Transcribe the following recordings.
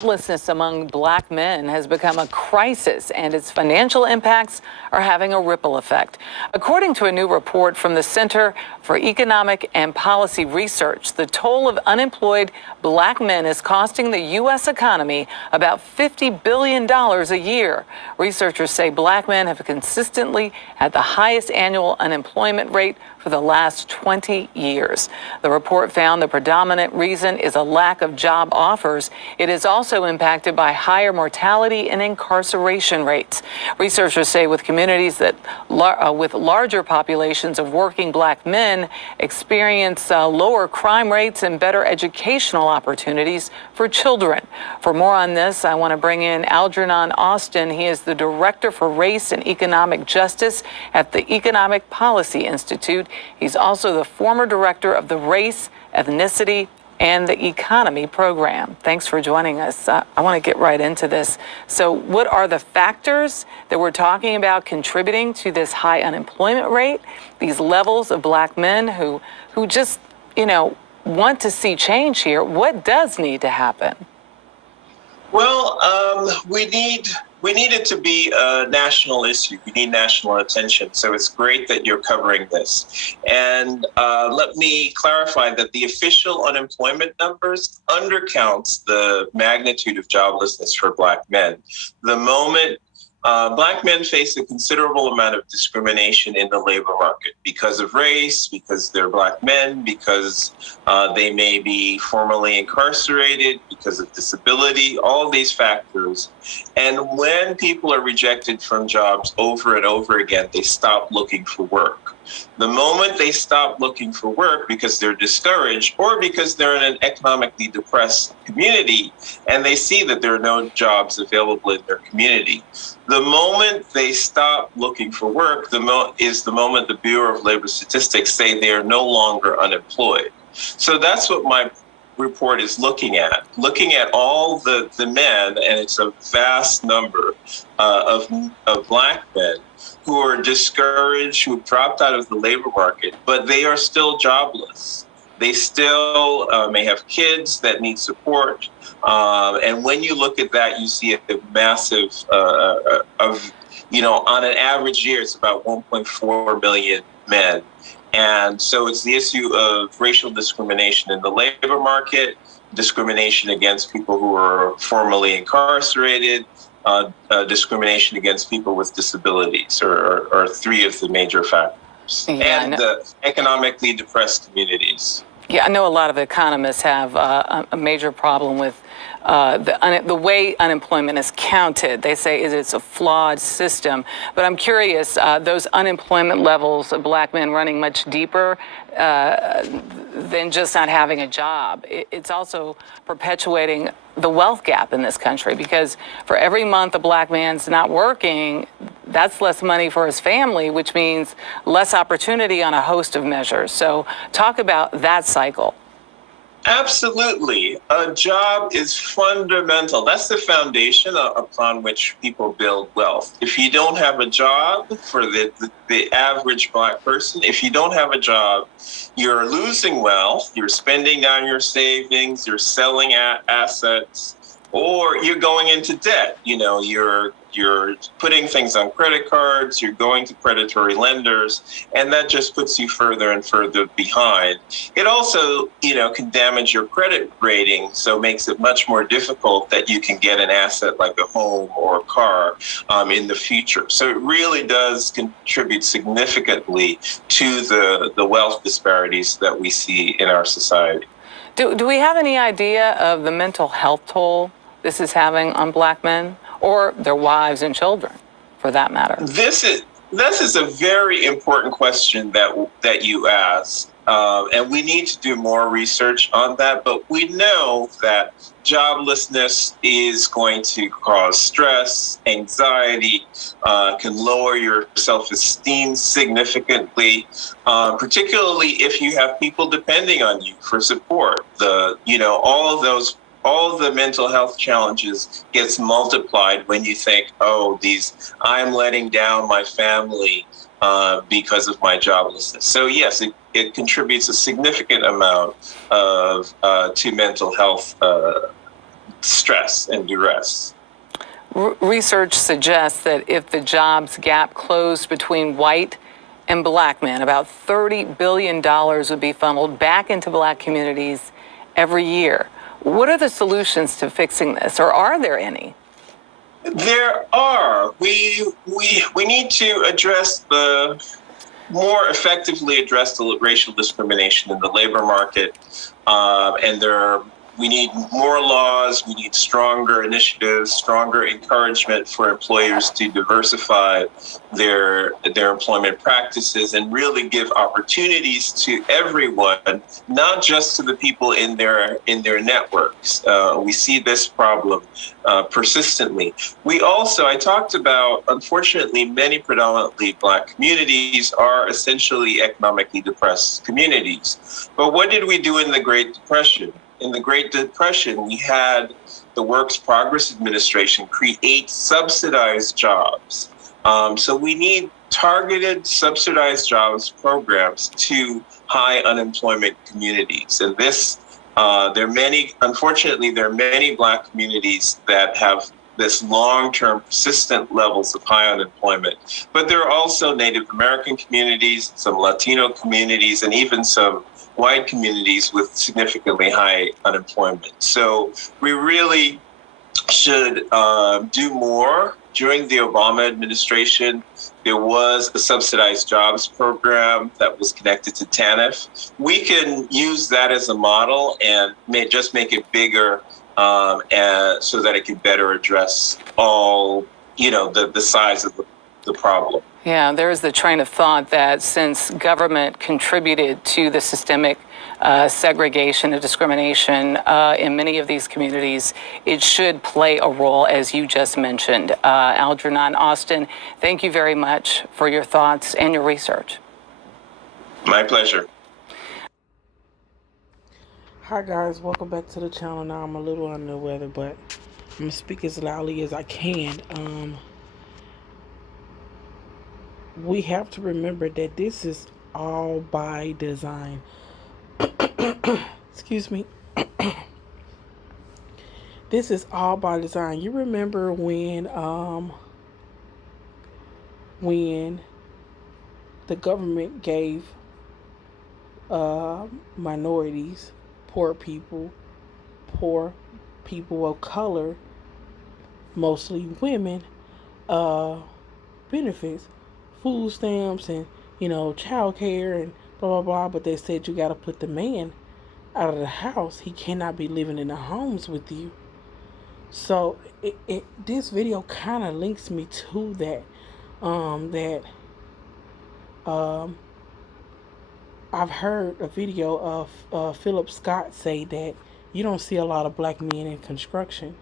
Homelessness among black men has become a crisis, and its financial impacts are having a ripple effect. According to a new report from the Center for Economic and Policy Research, the toll of unemployed black men is costing the U.S. economy about $50 billion a year. Researchers say black men have consistently had the highest annual unemployment rate for the last 20 years. The report found the predominant reason is a lack of job offers. It is also impacted by higher mortality and incarceration rates. Researchers say with communities that with larger populations of working black men experience lower crime rates and better educational opportunities for children. For more on this, I want to bring in Algernon Austin. He is the Director for Race and Economic Justice at the Economic Policy Institute. He's also the former director of the Race, Ethnicity, and the Economy program. Thanks for joining us. I want to get right into this. So what are the factors that we're talking about contributing to this high unemployment rate, these levels of black men who just, want to see change here? What does need to happen? Well, we need it to be a national issue. We need national attention. So it's great that you're covering this. And let me clarify that the official unemployment numbers undercounts the magnitude of joblessness for black men. The moment black men face a considerable amount of discrimination in the labor market because of race, because they're black men, because they may be formerly incarcerated, because of disability, all these factors. And when people are rejected from jobs over and over again, they stop looking for work. The moment they stop looking for work because they're discouraged or because they're in an economically depressed community and they see that there are no jobs available in their community, the moment they stop looking for work is the moment the Bureau of Labor Statistics say they are no longer unemployed. So that's what my report is looking at all the men, and it's a vast number of black men who are discouraged, who have dropped out of the labor market, but they are still jobless. They still may have kids that need support. And when you look at that, you see a massive, on an average year, it's about 1.4 million men. And so it's the issue of racial discrimination in the labor market, discrimination against people who are formerly incarcerated, discrimination against people with disabilities are three of the major factors, and the economically depressed communities. Yeah, I know a lot of economists have a major problem with the way unemployment is counted. They say it's a flawed system. But I'm curious, those unemployment levels of black men running much deeper than just not having a job. It's also perpetuating the wealth gap in this country, because for every month a black man's not working, that's less money for his family, which means less opportunity on a host of measures. So talk about that cycle. Absolutely. A job is fundamental. That's the foundation upon which people build wealth. If you don't have a job, for the average black person, if you don't have a job, you're losing wealth, you're spending down your savings, you're selling assets, or you're going into debt. You're putting things on credit cards, you're going to predatory lenders, and that just puts you further and further behind. It also, can damage your credit rating, so makes it much more difficult that you can get an asset like a home or a car in the future. So it really does contribute significantly to the wealth disparities that we see in our society. Do we have any idea of the mental health toll this is having on black men, or their wives and children, for that matter? This is a very important question that you ask, and we need to do more research on that. But we know that joblessness is going to cause stress, anxiety, can lower your self-esteem significantly, particularly if you have people depending on you for support. All of the mental health challenges gets multiplied when you think, I'm letting down my family because of my joblessness. So yes, it contributes a significant amount to mental health stress and duress. Research suggests that if the jobs gap closed between white and black men, about $30 billion would be funneled back into black communities every year. What are the solutions to fixing this, or are there any? There are. We need to more effectively address the racial discrimination in the labor market, we need more laws. We need stronger initiatives, stronger encouragement for employers to diversify their employment practices and really give opportunities to everyone, not just to the people in their networks. We see this problem persistently. I talked about, unfortunately, many predominantly black communities are essentially economically depressed communities. But what did we do in the Great Depression? In the Great Depression, we had the Works Progress Administration create subsidized jobs. So we need targeted subsidized jobs programs to high unemployment communities. And unfortunately, there are many black communities that have this long-term persistent levels of high unemployment. But there are also Native American communities, some Latino communities, and even some white communities with significantly high unemployment. So we really should do more. During the Obama administration, there was a subsidized jobs program that was connected to TANF. We can use that as a model and just make it bigger and so that it can better address all, the size of the problem. Yeah, there's the train of thought that since government contributed to the systemic segregation and discrimination in many of these communities, it should play a role, as you just mentioned. Algernon Austin, thank you very much for your thoughts and your research. My pleasure. Hi guys, welcome back to the channel. Now I'm a little under the weather, but I'm gonna speak as loudly as I can. We have to remember that this is all by design. Excuse me. This is all by design. You remember when the government gave minorities, poor people of color, mostly women, benefits, food stamps, and child care and blah blah blah. But they said you got to put the man out of the house. He cannot be living in the homes with you. So this video kind of links me to that. I've heard a video of Philip Scott say that you don't see a lot of black men in construction.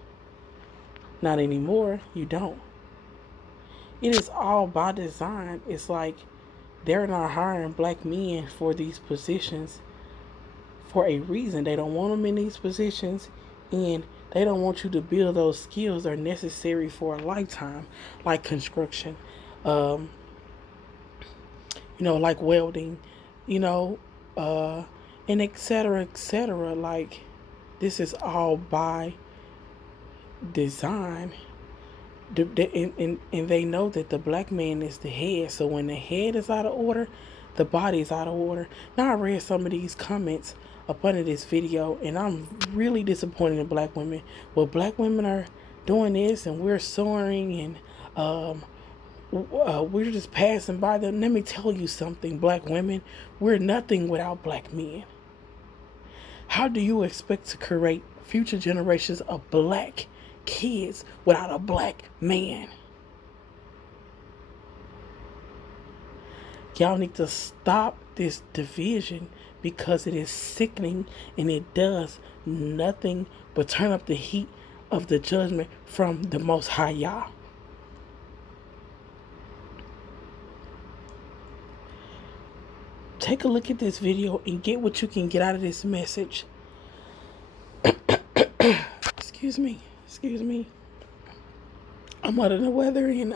Not anymore. You don't. It is all by design. It's like they're not hiring black men for these positions for a reason. They don't want them in these positions, and they don't want you to build those skills that are necessary for a lifetime, like construction, like welding, and et cetera, et cetera. Like, this is all by design. And they know that the black man is the head. So when the head is out of order, the body is out of order. Now, I read some of these comments up under this video, and I'm really disappointed in black women. Well, black women are doing this, and we're soaring, and we're just passing by them. Let me tell you something, black women. We're nothing without black men. How do you expect to create future generations of black kids without a black man? Y'all need to stop this division, because it is sickening, and it does nothing but turn up the heat of the judgment from the Most High Yah. Take a look at this video and get what you can get out of this message. Excuse me. I'm under the weather, and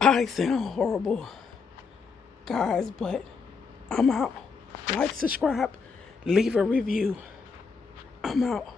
I sound horrible, guys, but I'm out. Like, subscribe, leave a review. I'm out.